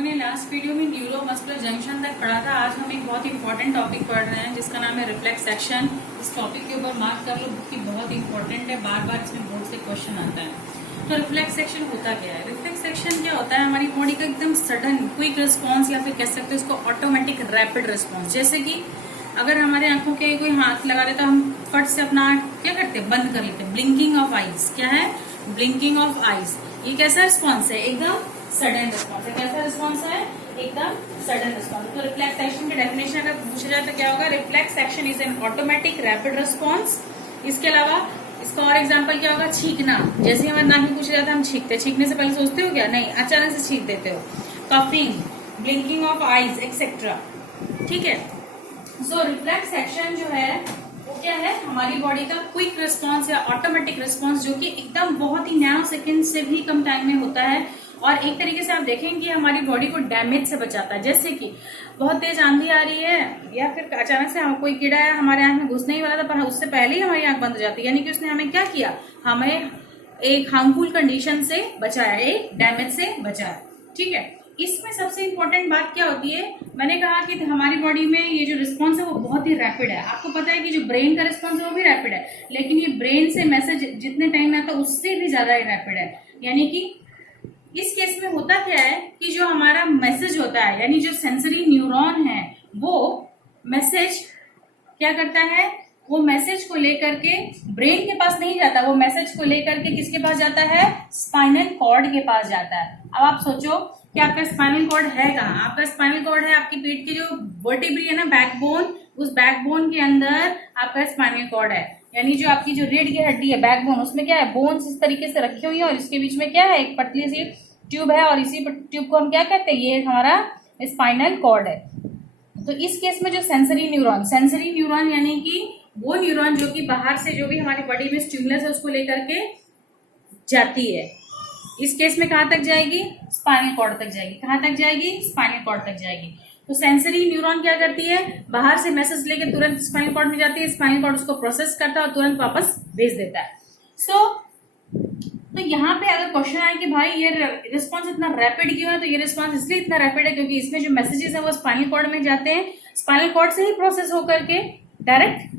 लोगों ने last video में न्यूरोमस्कुलर जंक्शन तक पढ़ा था। आज हम एक बहुत इंपॉर्टेंट टॉपिक पढ़ रहे हैं जिसका नाम है रिफ्लेक्स एक्शन। इस टॉपिक के ऊपर मार्क कर लो, बुक की बहुत इंपॉर्टेंट है, बार बार इसमें बोर्ड से क्वेश्चन आता है। तो रिफ्लेक्स एक्शन होता क्या है? रिफ्लेक्स एक्शन क्या होता है? हमारी बॉडी का एकदम सडन क्विक रिस्पॉन्स, या फिर कह सकते हैं उसको ऑटोमेटिक रैपिड रिस्पॉन्स। जैसे कि अगर हमारे आंखों के कोई हाथ लगा दे तो हम फट से अपना क्या करते हैं, बंद कर लेते हैं। Blinking of eyes. क्या है? Blinking of eyes. ये कैसा रिस्पॉन्स है? एकदम सडन रिस्पॉन्स है। कैसा रिस्पॉन्स है? एकदम सडन रिस्पॉन्स। तो रिफ्लेक्स एक्शन की डेफिनेशन अगर पूछा जाए तो क्या होगा? Reflex action is an automatic rapid response. इसके अलावा इसका और एग्जांपल क्या होगा? छींकना। जैसे हमारे नाक में पूछा जाता है हम छींकते हैं, छींकने से पहले सोचते हो क्या? नहीं, अचानक से छींक देते हो। Coughing, blinking of eyes etcetera. ठीक है। सो रिफ्लेक्स एक्शन जो है वो क्या है? हमारी बॉडी का क्विक रिस्पॉन्स या ऑटोमेटिक रिस्पॉन्स, जो कि एकदम बहुत ही नैनो सेकंड से भी कम टाइम में होता है। और एक तरीके से आप देखेंगे कि हमारी बॉडी को डैमेज से बचाता है। जैसे कि बहुत तेज आंधी आ रही है या फिर अचानक से हम कोई कीड़ा है हमारे आंख में घुसने ही वाला था, पर उससे पहले ही हमारी आंख बंद हो जाती है। यानी कि उसने हमें क्या किया? हमें एक हार्मफुल कंडीशन से बचाया, एक डैमेज से बचाया। ठीक है। इसमें सबसे इंपॉर्टेंट बात क्या होती है? मैंने कहा कि हमारी बॉडी में ये जो रिस्पॉन्स है वो बहुत ही रैपिड है। आपको पता है कि जो ब्रेन का रिस्पॉन्स है वो भी रैपिड है, लेकिन ये ब्रेन से मैसेज जितने टाइम में आता है उससे भी ज्यादा रैपिड है। यानी कि इस केस में होता क्या है कि जो हमारा मैसेज होता है, यानी जो सेंसरी न्यूरॉन है, वो मैसेज क्या करता है? वो मैसेज को लेकर के ब्रेन के पास नहीं जाता, वो मैसेज को लेकर के किसके पास जाता है? स्पाइनल कॉर्ड के पास जाता है। अब आप सोचो कि आपका स्पाइनल कॉर्ड है कहाँ? आपका स्पाइनल कॉर्ड है आपकी पीठ की जो वर्टिब्री है ना, बैकबोन, उस बैकबोन के अंदर आपका स्पाइनल कॉर्ड है। यानी जो आपकी जो रीढ़ की हड्डी है, बैकबोन, उसमें क्या है? बोन्स इस तरीके से रखी हुई है और इसके बीच में क्या है? एक पतली सी ट्यूब है, और इसी ट्यूब को हम क्या कहते हैं? ये हमारा स्पाइनल कॉर्ड है। तो इस केस में जो सेंसरी न्यूरॉन यानी कि वो न्यूरॉन जो कि बाहर से जो भी हमारी बॉडी में स्टिमुलस है उसको लेकर के जाती है, इस केस में कहाँ तक जाएगी? स्पाइनल कॉर्ड तक जाएगी। कहाँ तक जाएगी? स्पाइनल कॉर्ड तक जाएगी। तो सेंसरी न्यूरॉन क्या करती है? बाहर से मैसेज लेके तुरंत स्पाइनल कॉर्ड में जाती है, स्पाइनल कॉर्ड उसको प्रोसेस करता है और तुरंत वापस भेज देता है। तो यहाँ पे अगर क्वेश्चन आए कि भाई ये रिस्पॉन्स इतना रैपिड क्यों है, तो ये रिस्पॉन्स इसलिए इतना रैपिड है क्योंकि इसमें जो मैसेजेस है वो स्पाइनल कॉर्ड में जाते हैं, स्पाइनल कॉर्ड से ही प्रोसेस होकर के डायरेक्ट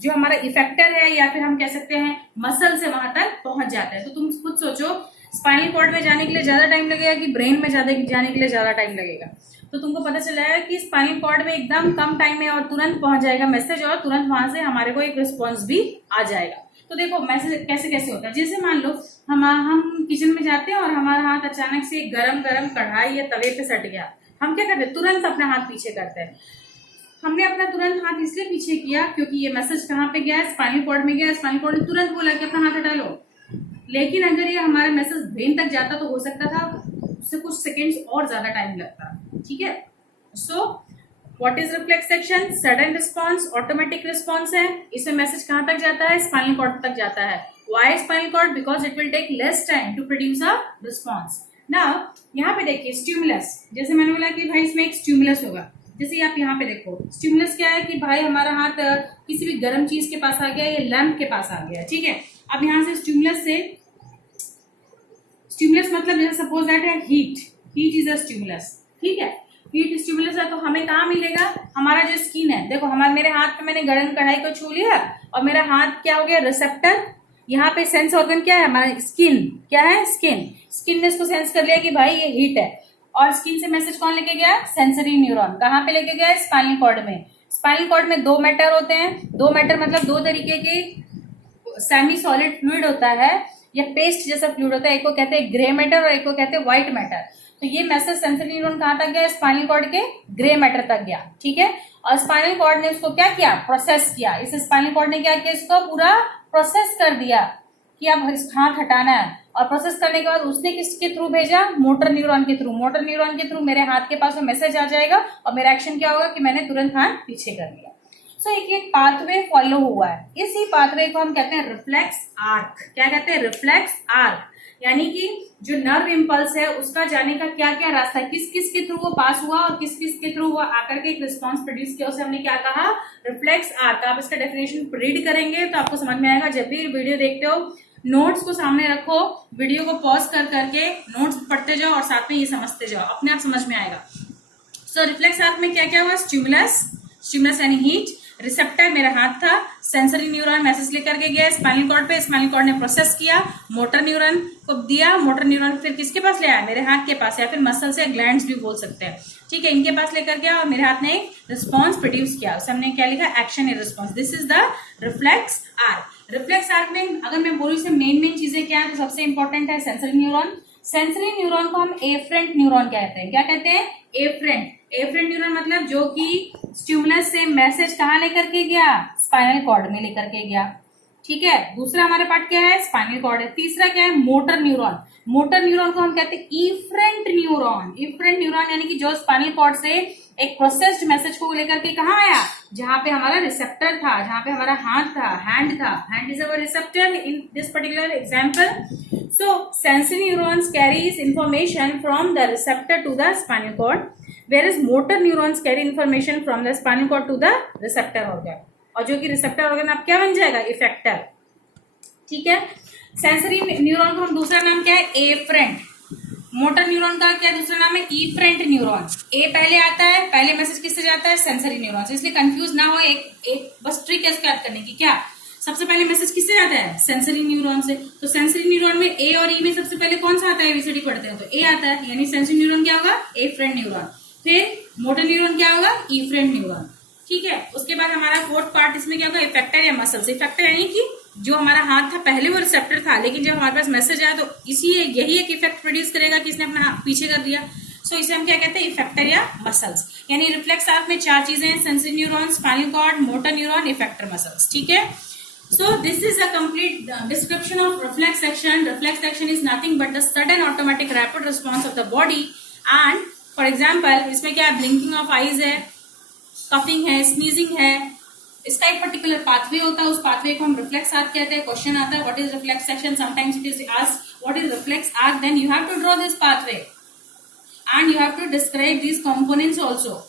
जो हमारा इफेक्टर है या फिर हम कह सकते हैं मसल से वहां तक पहुंच जाता है। तो तुम खुद सोचो, स्पाइनल कॉर्ड में जाने के लिए ज्यादा टाइम लगेगा कि ब्रेन में जाने के लिए ज्यादा टाइम लगेगा? तो तुमको पता चला है कि स्पाइनल कॉर्ड में एकदम कम टाइम में और तुरंत पहुंच जाएगा मैसेज, और तुरंत वहां से हमारे को एक रिस्पॉन्स भी आ जाएगा। तो देखो मैसेज कैसे कैसे होता है। जैसे मान लो हम किचन में जाते हैं और हमारा हाथ अचानक से गरम कढ़ाई या तवे पे सट गया, हम क्या करते हैं? तुरंत अपना हाथ पीछे करते हैं। हमने अपना तुरंत हाथ इसलिए पीछे किया क्योंकि ये मैसेज कहाँ पे गया? स्पाइनल कॉर्ड में गया। स्पाइनल कॉर्ड ने तुरंत बोला कि अपना हाथ हटा लो। लेकिन अगर ये हमारा मैसेज ब्रेन तक जाता तो हो सकता था उससे कुछ सेकेंड्स और ज्यादा टाइम लगता। ठीक है। So what is reflex action? Sudden response, automatic response है। इसमें मैसेज कहाँ तक जाता है? स्पाइनल कॉर्ड तक जाता है। Why spinal cord? Because it will take less time to produce a response. Now यहाँ पे देखिए स्टिमुलस। जैसे मैंने बोला कि भाई इसमें एक स्टिमुलस होगा। जैसे आप यहाँ पे देखो, स्टिमुलस क्या है कि भाई हमारा हाथ किसी भी गर्म चीज के पास आ गया या लैंप के पास आ गया। ठीक है। अब यहाँ से स्टिमुलस मतलब जैसे सपोज दैट है हीट इज अ स्टिमुलस। ठीक है। हीट स्टिमुलस है तो हमें कहाँ मिलेगा? हमारा जो स्किन है, देखो मेरे हाथ में मैंने गर्म कढ़ाई को छू लिया और मेरा हाथ क्या हो गया? रिसेप्टर। यहाँ पे सेंस ऑर्गन क्या है? हमारा स्किन। क्या है? स्किन ने इसको सेंस कर लिया कि भाई ये हीट है, और स्किन से मैसेज कौन लेके गया? Sensory neuron. कहाँ पे लेके गया? स्पाइनल कॉर्ड में। स्पाइनल कॉर्ड में दो मैटर होते हैं। दो मैटर मतलब दो तरीके के सेमी सॉलिड फ्लूइड होता है या पेस्ट जैसा फ्लूइड होता है। एक को कहते हैं ग्रे मैटर और एक को कहते हैं व्हाइट मैटर। तो ये मैसेज सेंसरी न्यूरॉन कहाँ तक गया? स्पाइनल कॉर्ड के ग्रे मैटर तक गया। ठीक है। और स्पाइनल कॉर्ड ने उसको क्या किया? प्रोसेस किया। इस स्पाइनल कॉर्ड ने क्या किया? इसको पूरा प्रोसेस कर दिया कि अब हाथ हटाना है। और प्रोसेस करने के बाद उसने किसके थ्रू भेजा? मोटर न्यूरॉन के थ्रू। मोटर न्यूरॉन के थ्रू मेरे हाथ के पास में मैसेज आ जाएगा और मेरा एक्शन क्या होगा कि मैंने तुरंत हाथ पीछे कर लिया। सो एक पाथवे फॉलो हुआ है। इसी पाथवे को हम कहते हैं रिफ्लेक्स आर्क। क्या कहते हैं? Reflex arc. यानी कि जो नर्व इम्पल्स है उसका जाने का क्या क्या रास्ता है, किस किस के थ्रू वो पास हुआ और किस किस के थ्रू वो आकर के एक रिस्पॉन्स प्रोड्यूस किया, उसे हमने क्या कहा? Reflex arc. आप इसका डेफिनेशन रीड करेंगे तो आपको समझ में आएगा। जब भी वीडियो देखते हो नोट्स को सामने रखो, वीडियो को पॉज कर करके नोट्स पढ़ते जाओ और साथ में ये समझते जाओ, अपने आप समझ में आएगा। सो रिफ्लेक्स आर्क में क्या क्या हुआ? स्टिमुलस यानी हीट, रिसेप्टर मेरा हाथ था, सेंसरी न्यूरॉन मैसेज लेकर के गया स्पाइनल कॉर्ड पे, स्पाइनल कॉर्ड ने प्रोसेस किया, मोटर न्यूरॉन को दिया, मोटर न्यूरॉन फिर किसके पास ले आया? मेरे हाथ के पास, या फिर मसल से ग्लैंड्स भी बोल सकते हैं, ठीक है, इनके पास लेकर गया और मेरे हाथ ने एक रिस्पॉन्स प्रोड्यूस किया। उसे हमने क्या लिखा? Action and response. This is the reflex arc. Reflex arc में अगर मैं बोलूँ इसे मेन चीजें क्या है, तो सबसे इंपॉर्टेंट है सेंसरी न्यूरॉन। सेंसरी न्यूरॉन को हम एफरेंट न्यूरॉन कहते हैं। क्या कहते हैं? एफरेंट। एफरेंट न्यूरॉन मतलब जो कि स्टिमुलस से मैसेज कहाँ लेकर के गया? स्पाइनल कॉर्ड में लेकर के गया, ठीक है। दूसरा हमारे पार्ट क्या है? स्पाइनल कॉर्ड है। तीसरा क्या है? Motor neuron. मोटर न्यूरॉन को हम कहते हैं इफरेंट न्यूरॉन। इफरेंट न्यूरॉन यानी कि जो स्पाइनल कॉर्ड से एक प्रोसेस्ड मैसेज को लेकर के कहाँ आया? जहां पे हमारा रिसेप्टर था, जहां पे हमारा हाथ था, हैंड था। Hand is our receptor in this particular example. So sensory neurons carries information from the receptor to the spinal cord, whereas motor neurons carry information from the spinal cord to the receptor organ, और जो कि receptor organ आप क्या बन जाएगा? Effector, ठीक है। Sensory neuron को हम दूसरा नाम क्या है? एफरेंट। मोटर न्यूरॉन का क्या दूसरा नाम है? Efferent neuron. ए पहले आता है, पहले मैसेज किससे जाता है? सेंसरी न्यूरॉन से, इसलिए कंफ्यूज ना हो। एक बस ट्रिक है इसको याद करने की। क्या सबसे पहले मैसेज किससे जाता है? सेंसरी न्यूरॉन से। तो सेंसरी न्यूरॉन में ए और ई में सबसे पहले कौन सा आता है? एबीसीडी पढ़ते हैं तो ए आता है, यानी सेंसरी न्यूरॉन क्या होगा? Afferent neuron. फिर मोटर न्यूरॉन क्या होगा? इफरेंट न्यूरॉन, ठीक है। उसके बाद हमारा फोर्थ पार्ट इसमें क्या होगा? इफेक्टर या मसल्स। इफेक्टर यानी कि जो हमारा हाथ था पहले वो रिसेप्टर था, लेकिन जब हमारे पास मैसेज आया तो यही एक इफेक्ट प्रोड्यूस करेगा कि इसने अपना हाथ पीछे कर दिया। सो इसे हम क्या कहते हैं? इफेक्टर या मसल्स। यानी रिफ्लेक्स आर्क में चार चीजें हैं: sensory neuron, spinal cord, motor neuron, effector, muscles, ठीक है। So this is a complete description of reflex action. Reflex action is nothing but the sudden automatic rapid response of the body. And for example, इसमें क्या है? Blinking of eyes है, coughing है, sneezing है। इसका एक पर्टिकुलर पाथवे होता है, उस पाथवे को हम रिफ्लेक्स आर्क कहते हैं। क्वेश्चन आता है what is reflex action, sometimes it is asked what is reflex arc, then you have to draw this pathway and you have to describe these components also.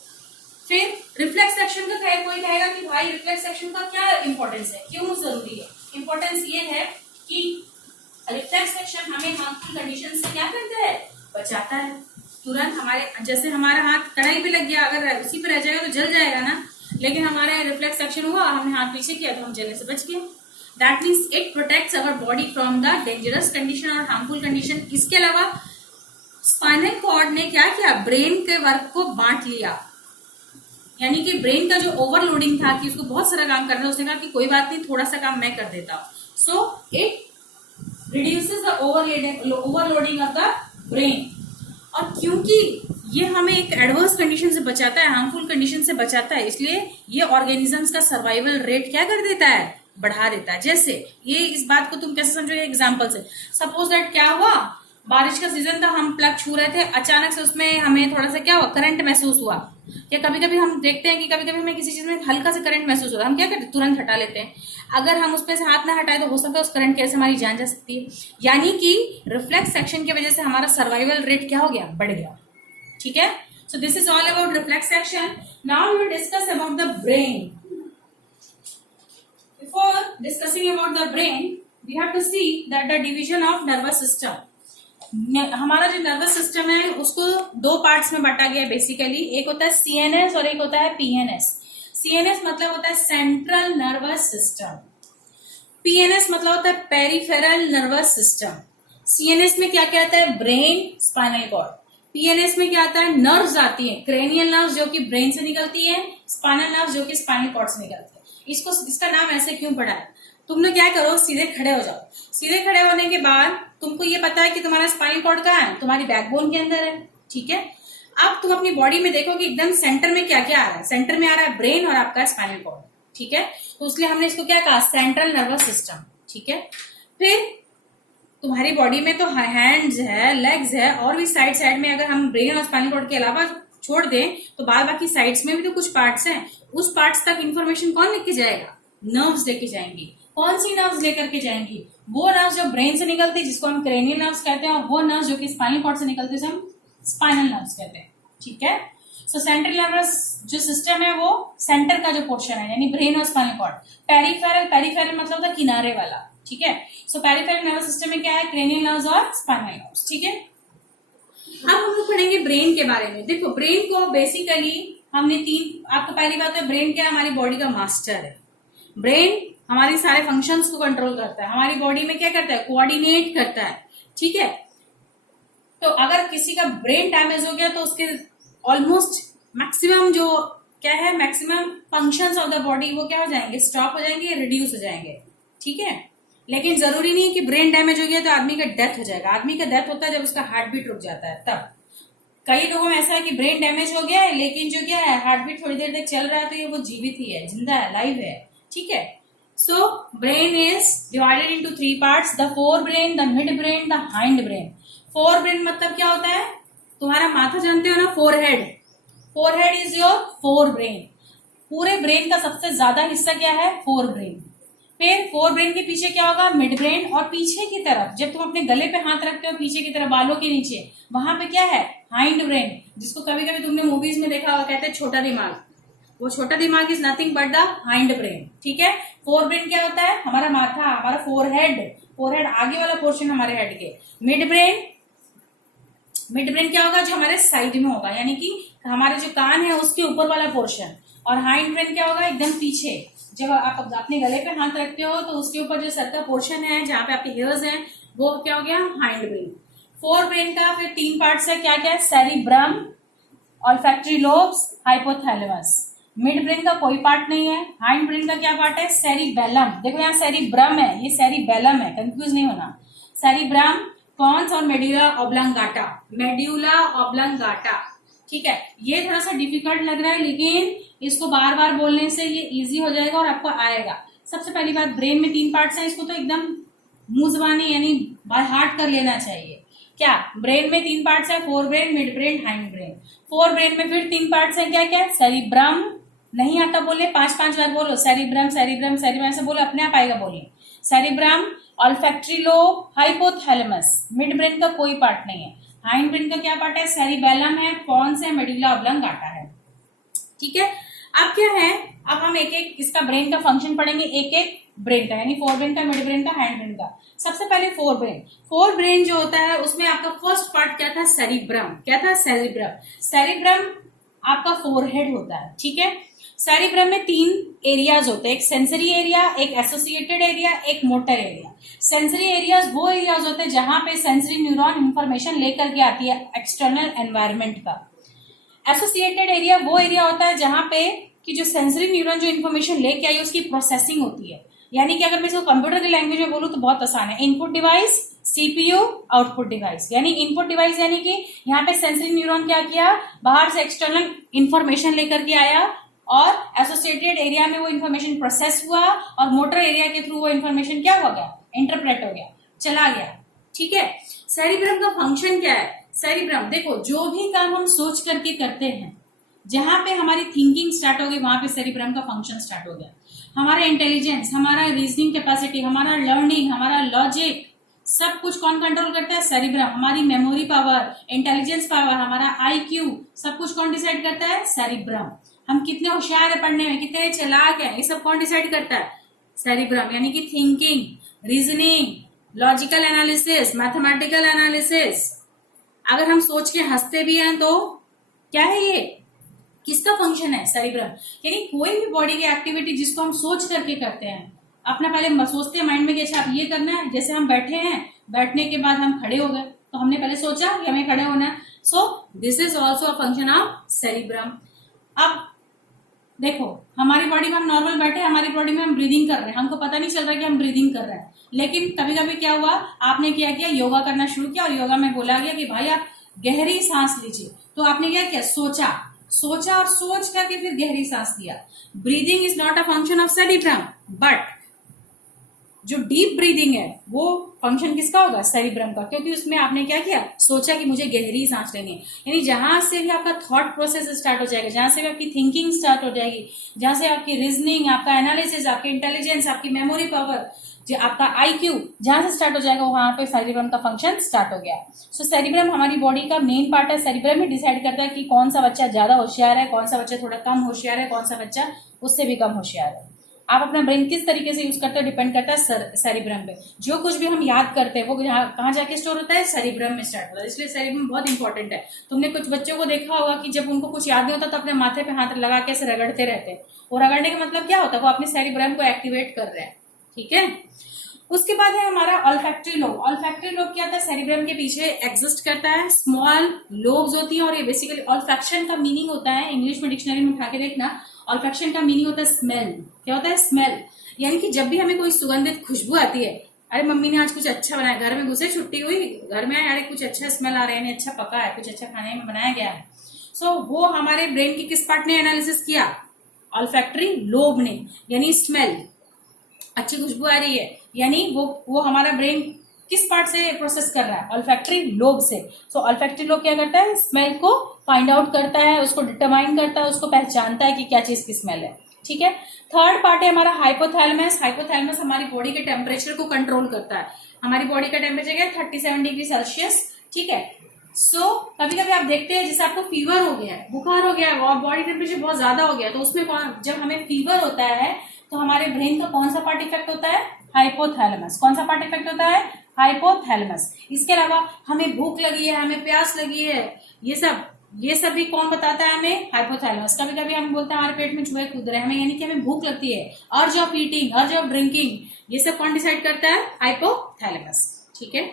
फिर reflex action का कोई कहेगा कि भाई रिफ्लेक्स एक्शन का क्या importance है, क्यों जरूरी है? इंपॉर्टेंस ये है कि रिफ्लेक्स एक्शन हमें हार्मफुल कंडीशन से क्या करता है? बचाता है। तुरंत हमारे, जैसे हमारा हाथ कढ़ाई पे लग गया, अगर उसी पे रह जाएगा तो जल जाएगा ना, लेकिन हमारा रिफ्लेक्स एक्शन हुआ, हमने हाथ पीछे किया तो हम जलने से बच गए। That means it protects our body from the dangerous condition और हार्मफुल कंडीशन। इसके अलावा स्पाइनल कॉर्ड ने क्या किया? ब्रेन के वर्क को बांट लिया, यानी कि ब्रेन का जो ओवरलोडिंग था कि उसको बहुत सारा काम करना है, उसने कहा कि कोई बात नहीं, थोड़ा सा काम मैं कर देता हूं। So it reduces the overloading of the brain. और क्योंकि ये हमें एक एडवर्स कंडीशन से बचाता है, हार्मफुल कंडीशन से बचाता है, इसलिए ये ऑर्गेनिजम्स का सर्वाइवल रेट क्या कर देता है? बढ़ा देता है। जैसे ये, इस बात को तुम कैसे समझो? एग्जाम्पल से सपोज दैट क्या हुआ, बारिश का सीजन था, हम प्लग छू रहे थे, अचानक से उसमें हमें थोड़ा सा क्या हुआ? करंट महसूस हुआ। या कभी कभी हम देखते हैं कि कभी कभी हमें किसी चीज में हल्का सा करंट महसूस हो रहा है, हम क्या करते हैं? तुरंत हटा लेते हैं। अगर हम उस पर से हाथ ना हटाए तो हो सकता है उस करंट की वजह से हमारी जान जा सकती है। यानी कि रिफ्लेक्स एक्शन की वजह से हमारा सर्वाइवल रेट क्या हो गया? बढ़ गया, ठीक है। So this is all about reflex action. Now we will discuss about the brain. Before discussing about the brain, we have to see that the division of nervous system. हमारा जो nervous system है उसको दो parts में बांटा गया है basically. एक होता है सीएनएस और एक होता है पीएनएस। सीएनएस मतलब होता है सेंट्रल नर्वस सिस्टम, पीएनएस मतलब होता है पेरिफेरल नर्वस सिस्टम। सीएनएस में क्या क्या आता है? Brain, spinal cord. पीएनएस में क्या आता है? नर्व्स आती है, क्रेनियल नर्व्स जो कि ब्रेन से निकलती है, स्पाइनल नर्व्स जो कि स्पाइनल कॉर्ड से निकलती है। इसका नाम ऐसे क्यों पड़ा है? तुम लोग क्या करो, सीधे खड़े हो जाओ। सीधे खड़े होने के बाद तुमको ये पता है कि तुम्हारा स्पाइनल कॉर्ड कहाँ है? तुम्हारी बैकबोन के अंदर है, ठीक है। अब तुम अपनी बॉडी में देखो कि एकदम सेंटर में क्या क्या आ रहा है। सेंटर में आ रहा है ब्रेन और आपका स्पाइनल कॉर्ड, ठीक है। तो इसलिए हमने इसको क्या कहा? सेंट्रल नर्वस सिस्टम, ठीक है। फिर तुम्हारी बॉडी में तो हैंड्स है, लेग्स है, और भी साइड साइड में अगर हम ब्रेन और स्पाइनल कॉर्ड के अलावा छोड़ दें तो बाकी साइड्स में भी तो कुछ पार्ट्स हैं। उस पार्ट्स तक इंफॉर्मेशन कौन लेके जाएगा? नर्व्स लेके जाएंगी। कौन सी नर्व्स लेकर के जाएंगी? वो नर्व्स जो ब्रेन से निकलती है जिसको हम क्रेनियल नर्व्स कहते हैं, और वो नर्व्स जो कि स्पाइनल कॉर्ड से निकलती है हम स्पाइनल नर्व्स कहते हैं, ठीक है। सो सेंट्रल नर्वस जो सिस्टम है वो सेंटर का जो पोर्शन है, यानी ब्रेन और स्पाइनल कॉर्ड। पेरिफेरल मतलब होता है किनारे वाला, ठीक है। सो पेरिफेरल नर्वस सिस्टम में क्या है, क्रेनियल नर्व्स और स्पाइनल नर्व्स, ठीक है। अब हम लोग पढ़ेंगे ब्रेन के बारे में। देखो ब्रेन को बेसिकली हमने आपको पहली बात है, ब्रेन क्या है, हमारी बॉडी का मास्टर है। ब्रेन हमारी सारे फंक्शंस को कंट्रोल करता है, हमारी बॉडी में क्या करता है, कोऑर्डिनेट करता है, ठीक है। तो अगर किसी का ब्रेन डैमेज हो गया तो उसके ऑलमोस्ट मैक्सिमम जो क्या है, maximum functions of the body वो क्या हो जाएंगे, स्टॉप हो जाएंगे, रिड्यूस हो जाएंगे, ठीक है। लेकिन जरूरी नहीं है कि ब्रेन डैमेज हो गया तो आदमी का डेथ हो जाएगा। आदमी का डेथ होता है जब उसका हार्ट बीट रुक जाता है तब। कई लोगों में ऐसा है कि ब्रेन डैमेज हो गया है लेकिन जो क्या है, हार्ट बीट थोड़ी देर तक चल रहा है तो ये वो जीवित ही है, जिंदा है, लाइव है, ठीक है। So brain is divided into 3 parts, the fore brain, the mid brain, the hind brain. Fore brain मतलब क्या होता है, तुम्हारा माथा जानते हो ना, forehead. Forehead is your fore brain. पूरे ब्रेन का सबसे ज्यादा हिस्सा क्या है, फोर ब्रेन। फिर फोर ब्रेन के पीछे क्या होगा, मिड ब्रेन, और पीछे की तरफ जब तुम अपने गले पे हाथ रखते हो पीछे की तरफ बालों के नीचे, वहां पे क्या है, हाइंड ब्रेन, जिसको कभी कभी तुमने मूवीज में देखा होगा, कहते हैं छोटा दिमाग। वो छोटा दिमाग is nothing but the hind brain, ठीक है। फोर ब्रेन क्या होता है, हमारा माथा, हमारा फोरहेड, फोरहेड आगे वाला पोर्शन हमारे हेड के। मिड ब्रेन, मिड ब्रेन क्या होगा, जो हमारे साइड में होगा, यानी कि हमारे जो कान है उसके ऊपर वाला पोर्शन। और हाइंड ब्रेन क्या होगा, एकदम पीछे। जब आप अपने गले पे हाथ रखते हो तो उसके ऊपर जो सर का पोर्शन है, जहाँ पे आपके हेयर्स हैं, वो क्या हो गया, हाइंड ब्रेन। फोर ब्रेन का फिर 3 पार्ट्स है, क्या क्या है, cerebrum, olfactory lobes, hypothalamus. Mid brain का कोई पार्ट नहीं है। हाइंड ब्रेन का क्या पार्ट है, सेरिबेलम। देखो यहाँ सेरिब्रम है, ये सेरिबेलम है, कंफ्यूज नहीं होना। सेरिब्रम, पॉन्स और मेड्यूला ऑब्लांगाटा, मेड्यूला ऑब्लांगाटा, ठीक है। ये थोड़ा सा डिफिकल्ट लग रहा है लेकिन इसको बार बार बोलने से ये इजी हो जाएगा और आपको आएगा। सबसे पहली बात, ब्रेन में 3 पार्ट्स हैं, इसको तो एकदम मुंह जुबानी यानी बाय हार्ट कर लेना चाहिए। क्या, ब्रेन में 3 पार्ट्स हैं, fore brain, mid brain, hind brain. Four brain में फिर 3 पार्ट्स हैं, क्या क्या, सेरिब्रम, नहीं आता बोले, 5 बार बोलो, सेरिब्रम सेरिब्रम सेरिब्रम, ऐसे बोलो, अपने आप आएगा, बोलिए। Cerebrum, olfactory lobe, hypothalamus. Mid brain का कोई पार्ट नहीं है। हाइंड ब्रेन का क्या पार्ट है, सेरिबेलम है, पॉन्स है, मेडुला ऑब्लांगाटा है, ठीक है। अब क्या है, अब हम एक एक इसका ब्रेन का फंक्शन पढ़ेंगे, एक एक ब्रेन का, यानी फोर ब्रेन का, मिड ब्रेन का, हैंड ब्रेन का। सबसे पहले फोर ब्रेन। फोर ब्रेन जो होता है उसमें आपका फर्स्ट पार्ट क्या था, सेरिब्रम। क्या था, सेरिब्रम। सेरिब्रम आपका फोरहेड होता है, ठीक है। सेरिब्रम में 3 एरियाज होते हैं, एक सेंसरी एरिया, एक एसोसिएटेड एरिया, एक मोटर एरिया। सेंसरी एरियाज वो एरियाज होते हैं जहां पे सेंसरी न्यूरॉन इंफॉर्मेशन लेकर के आती है एक्सटर्नल एनवायरनमेंट का। एसोसिएटेड एरिया वो एरिया होता है जहां पे कि जो सेंसरी न्यूरॉन जो इन्फॉर्मेशन लेके आई उसकी प्रोसेसिंग होती है। यानी कि अगर मैं इसको कंप्यूटर की लैंग्वेज में बोलूं तो बहुत आसान है, input device, CPU, output device. यानी इनपुट डिवाइस यानी कि यहाँ पे सेंसरी न्यूरॉन क्या किया, बाहर से एक्सटर्नल इंफॉर्मेशन लेकर के आया और एसोसिएटेड एरिया में वो इन्फॉर्मेशन प्रोसेस हुआ और मोटर एरिया के थ्रू वो इन्फॉर्मेशन क्या हो गया, इंटरप्रेट हो गया, चला गया, ठीक है। सेरिब्रम का फंक्शन क्या है, सेरिब्रम देखो जो भी काम हम सोच करके करते हैं, जहां पे हमारी थिंकिंग स्टार्ट हो गई वहां पे सेरिब्रम का फंक्शन स्टार्ट हो गया। हमारा इंटेलिजेंस, हमारा रीजनिंग कैपेसिटी, हमारा लर्निंग, हमारा लॉजिक, सब कुछ कौन कंट्रोल करता है, सेरिब्रम। हमारी मेमोरी पावर, इंटेलिजेंस पावर, हमारा आईक्यू, सब कुछ कौन डिसाइड करता है, सेरिब्रम। हम कितने होशियार है पढ़ने में, कितने चालाक है, ये सब कौन डिसाइड करता है, सेरिब्रम। यानी कि thinking, reasoning, logical analysis, mathematical analysis. अगर हम सोच के हंसते भी हैं तो क्या है, ये किसका फंक्शन है, सेरिब्रम। यानी कोई भी बॉडी की एक्टिविटी जिसको हम सोच करके करते हैं, अपना पहले सोचते हैं माइंड में कि अच्छा आप ये करना है। जैसे हम बैठे हैं, बैठने के बाद हम खड़े हो गए तो हमने पहले सोचा कि हमें खड़े होना है। So this is also a function of cerebrum. अब देखो हमारी बॉडी में हम नॉर्मल बैठे, हमारी बॉडी में हम ब्रीदिंग कर रहे हैं, हमको पता नहीं चल रहा कि हम ब्रीदिंग कर रहे हैं। लेकिन कभी कभी क्या हुआ, आपने क्या किया, योगा करना शुरू किया और योगा में बोला गया कि भाई आप गहरी सांस लीजिए, तो आपने क्या किया, सोचा और सोच करके फिर गहरी सांस लिया। Breathing is not a function of cerebrum, but जो डीप ब्रीदिंग है वो फंक्शन किसका होगा, सेरिब्रम का, क्योंकि उसमें आपने क्या किया, सोचा कि मुझे गहरी सांस लेनी है। यानी जहां से भी आपका थॉट प्रोसेस स्टार्ट हो जाएगा, जहां से भी आपकी थिंकिंग स्टार्ट हो जाएगी, जहां से आपकी रीजनिंग, आपका एनालिसिस, आपकी इंटेलिजेंस, आपकी मेमोरी पावर, जो आपका आईक्यू जहां से स्टार्ट हो जाएगा वहां पे सेरिब्रम का फंक्शन स्टार्ट हो गया। सो सेरिब्रम हमारी बॉडी का मेन पार्ट है। सेरिब्रम ही डिसाइड करता है कि कौन सा बच्चा ज्यादा होशियार है, कौन सा बच्चा थोड़ा कम होशियार है, कौन सा बच्चा उससे भी कम होशियार है। आप अपना ब्रेन किस तरीके से यूज करते हो डिपेंड करता है सेरिब्रम पे। जो कुछ भी हम याद करते हैं वो कहाँ जाके स्टोर होता है, सेरिब्रम में स्टार्ट होता है, इसलिए सेरिब्रम बहुत इंपॉर्टेंट है। तुमने कुछ बच्चों को देखा होगा कि जब उनको कुछ याद नहीं होता तो अपने माथे पे हाथ लगा के ऐसे रगड़ते रहते हैं, और रगड़ने का मतलब क्या होता है, वो अपने सेरिब्रम को एक्टिवेट कर रहे हैं। ठीक है। उसके बाद है हमारा ऑल्फैक्टरी लोब। ऑल्फैक्टरी लोब क्या होता है, सेरिब्रम के पीछे एग्जिस्ट करता है, स्मॉल लोब्स होती हैं, और ये बेसिकली ऑल्फैक्शन का मीनिंग होता है, इंग्लिश में डिक्शनरी में उठा के देखना, ऑल्फैक्शन का मीनिंग होता है स्मेल। क्या होता है, स्मेल। यानी कि जब भी हमें कोई सुगंधित खुशबू आती है, अरे मम्मी ने आज कुछ अच्छा बनाया, घर में घुसे छुट्टी हुई, घर में आए, अरे कुछ अच्छा स्मेल आ रहा है, अच्छा पका है, कुछ अच्छा खाने में बनाया गया है, सो वो हमारे ब्रेन की किस पार्ट ने एनालिसिस किया, ऑल्फैक्टरी लोब ने, यानी स्मेल, अच्छी खुशबू आ रही है, यानी वो हमारा ब्रेन किस पार्ट से प्रोसेस कर रहा है, ऑल्फैक्टरी लोब से। सो ऑल्फैक्टरी लोब क्या करता है, स्मेल को फाइंड आउट करता है, उसको डिटरमाइन करता है, उसको पहचानता है कि क्या चीज की स्मेल है। ठीक है। थर्ड पार्ट है हमारा हाइपोथैलेमस। हाइपोथैलेमस हमारी बॉडी के टेम्परेचर को कंट्रोल करता है। हमारी बॉडी का टेम्परेचर क्या है, 37 डिग्री सेल्सियस। ठीक है। सो कभी कभी आप देखते हैं जैसे आपको फीवर हो गया है, बुखार हो गया है और बॉडी टेम्परेचर बहुत ज्यादा हो गया, तो उसमें जब हमें फीवर होता है तो हमारे ब्रेन का कौन सा पार्ट इफेक्ट होता है, हाइपोथैलेमस। कौन सा पार्ट इफेक्ट होता है, हाइपोथैलेमस। इसके अलावा हमें भूख लगी है, हमें प्यास लगी है, ये सब भी कौन बताता है हमें, हाइपोथैलेमस। कभी कभी हम बोलते हैं हमारे पेट में चूहे कूद रहे हैं, हमें यानी कि हमें भूख लगती है, अर्ज ऑफ ईटिंग, अर्ज ऑफ ड्रिंकिंग, ये सब कौन डिसाइड करता है, हाइपोथैलेमस। ठीक है।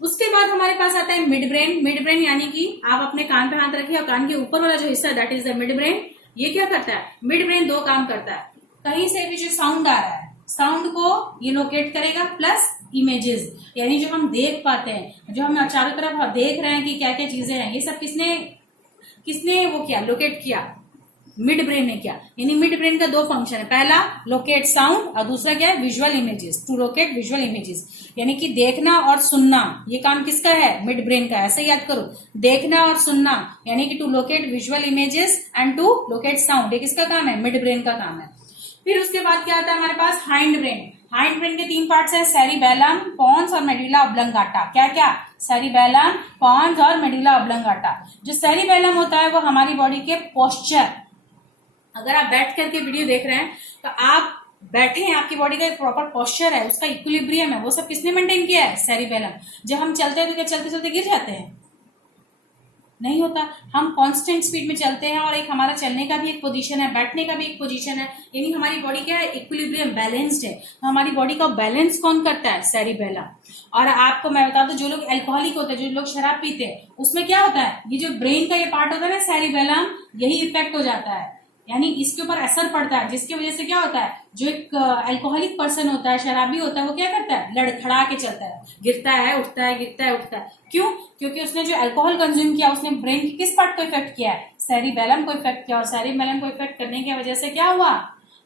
उसके बाद हमारे पास आता है मिड ब्रेन। मिड ब्रेन यानी कि आप अपने कान पे हाथ रखिए और कान के ऊपर वाला जो हिस्सा, that is the mid brain. ये क्या करता है, मिड ब्रेन दो काम करता है, कहीं से भी जो साउंड आ रहा है, साउंड को ये लोकेट करेगा, प्लस इमेजेस, यानी जो हम देख पाते हैं, जो हम चारों तरफ देख रहे हैं कि क्या क्या चीजें हैं, ये सब किसने वो किया, लोकेट किया, मिड ब्रेन ने किया। यानी मिड ब्रेन का दो फंक्शन है, पहला लोकेट साउंड और दूसरा क्या है, visual images, to locate visual images. यानी कि देखना और सुनना, ये काम किसका है, मिड ब्रेन का। ऐसे याद करो, देखना और सुनना, यानी कि to locate visual images and to locate sound, ये किसका काम है, मिड ब्रेन का काम है। फिर उसके बाद क्या आता है हमारे पास, हाइंड ब्रेन। हाइंड ब्रेन के तीन पार्ट्स हैं, सेरिबेलम, पॉन्स और मेडुला ऑब्लंगाटा। क्या क्या, सेरिबेलम, पॉन्स और मेडुला ऑब्लंगाटा। जो सेरिबेलम होता है वो हमारी बॉडी के पोस्चर, अगर आप बैठ करके वीडियो देख रहे हैं तो आप बैठे हैं, आपकी बॉडी का एक प्रॉपर पोस्चर है, उसका इक्विलिब्रियम है, वो सब किसने मेंटेन किया है, सेरिबेलम। जब हम चलते हैं तो क्या चलते चलते गिर जाते हैं, नहीं होता, हम कांस्टेंट स्पीड में चलते हैं, और एक हमारा चलने का भी एक पोजीशन है, बैठने का भी एक पोजीशन है, यानी हमारी बॉडी क्या है, इक्विलिब्रियम, बैलेंस्ड है। हमारी बॉडी का बैलेंस कौन करता है, सेरिबेलम। और आपको मैं बता दूं, जो लोग अल्कोहलिक होते हैं, जो लोग शराब पीते हैं, उसमें क्या होता है, ये जो ब्रेन का ये पार्ट होता है ना, सेरिबेलम, यही इफेक्ट हो जाता है, यानी इसके ऊपर असर पड़ता है, जिसकी वजह से क्या होता है, जो एक अल्कोहलिक पर्सन होता है, शराबी होता है, वो क्या करता है, लड़खड़ा के चलता है, गिरता है उठता है, गिरता है उठता है। क्यों, क्योंकि उसने जो अल्कोहल कंज्यूम किया, उसने ब्रेन की किस पार्ट को इफेक्ट किया है, सेरिबेलम को इफेक्ट किया, और सेरिबेलम को इफेक्ट करने की वजह से क्या हुआ,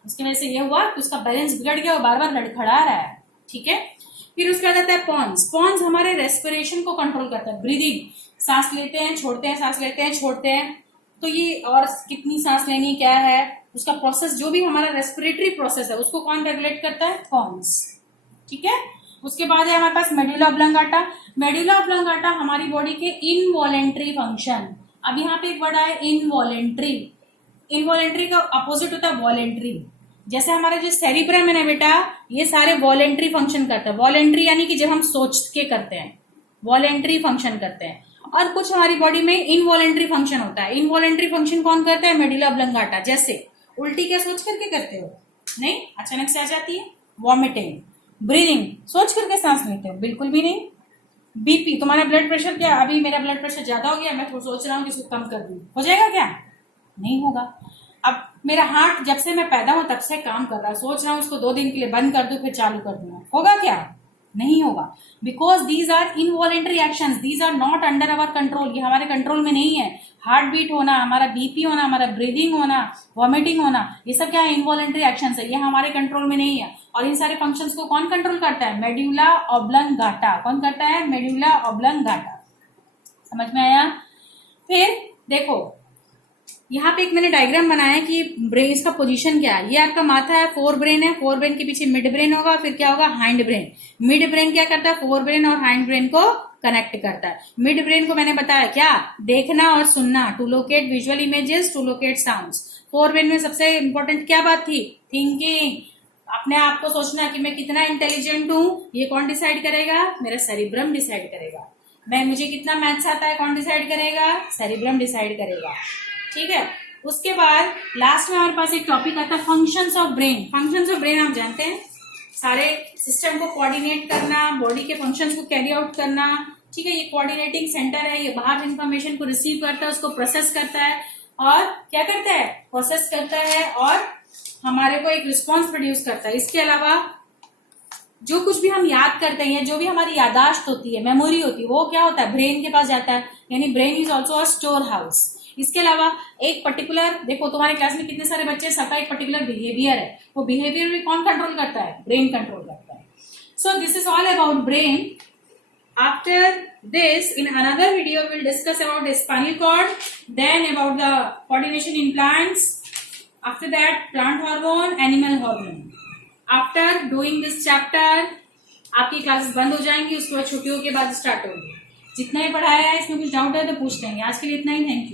उसकी वजह से ये हुआ कि उसका बैलेंस बिगड़ गया, वो बार बार लड़खड़ा रहा है। ठीक है। फिर उसके बाद आता है पॉन्स। पॉन्स हमारे रेस्पिरेशन को कंट्रोल करता है, ब्रीदिंग, सांस लेते हैं छोड़ते हैं, सांस लेते हैं छोड़ते हैं, तो ये और कितनी सांस लेनी क्या है, उसका प्रोसेस, जो भी हमारा रेस्पिरेटरी प्रोसेस है, उसको कौन रेगुलेट करता है, पॉन्स। ठीक है। उसके बाद है हमारे पास मेडुला ऑब्लंगाटा। मेडुला ऑब्लंगाटा हमारी बॉडी के इनवॉलेंट्री फंक्शन, अब यहाँ पे एक वर्ड आया इनवॉलेंट्री। इनवॉलेंट्री का अपोजिट होता है वॉलेंट्री। जैसे हमारा जो सेरिब्रम है ना बेटा, ये सारे वॉलेंट्री फंक्शन करता है। वॉलेंट्री यानी कि जब हम सोच के करते हैं, वॉलेंट्री फंक्शन करते हैं, और कुछ हमारी बॉडी में इनवॉलेंट्री फंक्शन होता है। इनवॉलेंट्री फंक्शन कौन करता है, मेडुला ऑब्लंगाटा। जैसे उल्टी क्या सोच करके करते हो, नहीं, अचानक से आ जाती है, वॉमिटिंग। ब्रीदिंग, सोच करके सांस लेते हो, बिल्कुल भी नहीं। बीपी, तुम्हारा ब्लड प्रेशर क्या, अभी मेरा ब्लड प्रेशर ज्यादा हो गया, मैं सोच रहा हूँ कि इसको कम कर दूं, हो जाएगा क्या, नहीं होगा। अब मेरा हार्ट जब से मैं पैदा हूं तब से काम कर रहा है, सोच रहा हूँ इसको 2 दिन के लिए बंद कर दूं फिर चालू कर दूंगा, होगा क्या, नहीं होगा। Because these are involuntary actions, these are not under our control, ये हमारे कंट्रोल में नहीं है। हार्ट बीट होना, हमारा बीपी होना, हमारा ब्रीदिंग होना, वॉमिटिंग होना, ये सब क्या है, इनवॉलेंट्री एक्शंस है, ये हमारे कंट्रोल में नहीं है। और इन सारे फंक्शंस को कौन कंट्रोल करता है, मेडुला ऑब्लंगाटा। कौन करता है, मेडुला ऑब्लंगाटा। समझ में आया। फिर देखो यहाँ पे एक मैंने डायग्राम बनाया है कि ब्रेन, इसका पोजीशन क्या है। ये आपका माथा है, फोर ब्रेन है, फोर ब्रेन के पीछे मिड ब्रेन होगा, फिर क्या होगा, हाइंड ब्रेन। मिड ब्रेन क्या करता है, फोर ब्रेन और हाइंड ब्रेन को कनेक्ट करता है। मिड ब्रेन को मैंने बताया क्या, देखना और सुनना, to locate visual images, to locate sounds. For brain में सबसे इंपॉर्टेंट क्या बात थी, थिंकिंग, अपने आप को सोचना कि मैं कितना इंटेलिजेंट हूँ, ये कौन डिसाइड करेगा? मेरा सेरिब्रम डिसाइड करेगा। मुझे कितना मैथ्स आता है, कौन डिसाइड करेगा? सेरिब्रम डिसाइड करेगा। ठीक है। उसके बाद लास्ट में हमारे पास एक टॉपिक आता है functions of brain. Functions of brain हम जानते हैं, सारे सिस्टम को कोऑर्डिनेट करना, बॉडी के फंक्शंस को कैरी आउट करना। ठीक है, ये कोऑर्डिनेटिंग सेंटर है, ये बाहर इंफॉर्मेशन को रिसीव करता है, उसको प्रोसेस करता है और क्या करता है? प्रोसेस करता है और हमारे को एक रिस्पॉन्स प्रोड्यूस करता है। इसके अलावा जो कुछ भी हम याद करते हैं, जो भी हमारी यादाश्त होती है, मेमोरी होती है, वो क्या होता है? ब्रेन के पास जाता है, यानी brain is also a store house. इसके अलावा एक पर्टिकुलर, देखो तुम्हारे क्लास में कितने सारे बच्चे, सबका एक पर्टिकुलर बिहेवियर है, वो बिहेवियर भी कौन कंट्रोल करता है? ब्रेन कंट्रोल करता है। So this is all about brain. After this, in another video, we'll discuss about the spinal cord, then about the coordination in plants. After that, plant hormone, animal hormone. After doing this chapter, आपकी classes बंद हो जाएंगी, उसके बाद छुट्टियों के बाद start होगी। जितना ही पढ़ाया है, इसमें कुछ डाउट है तो पूछ लेंगे। आज के लिए इतना ही, थैंक यू।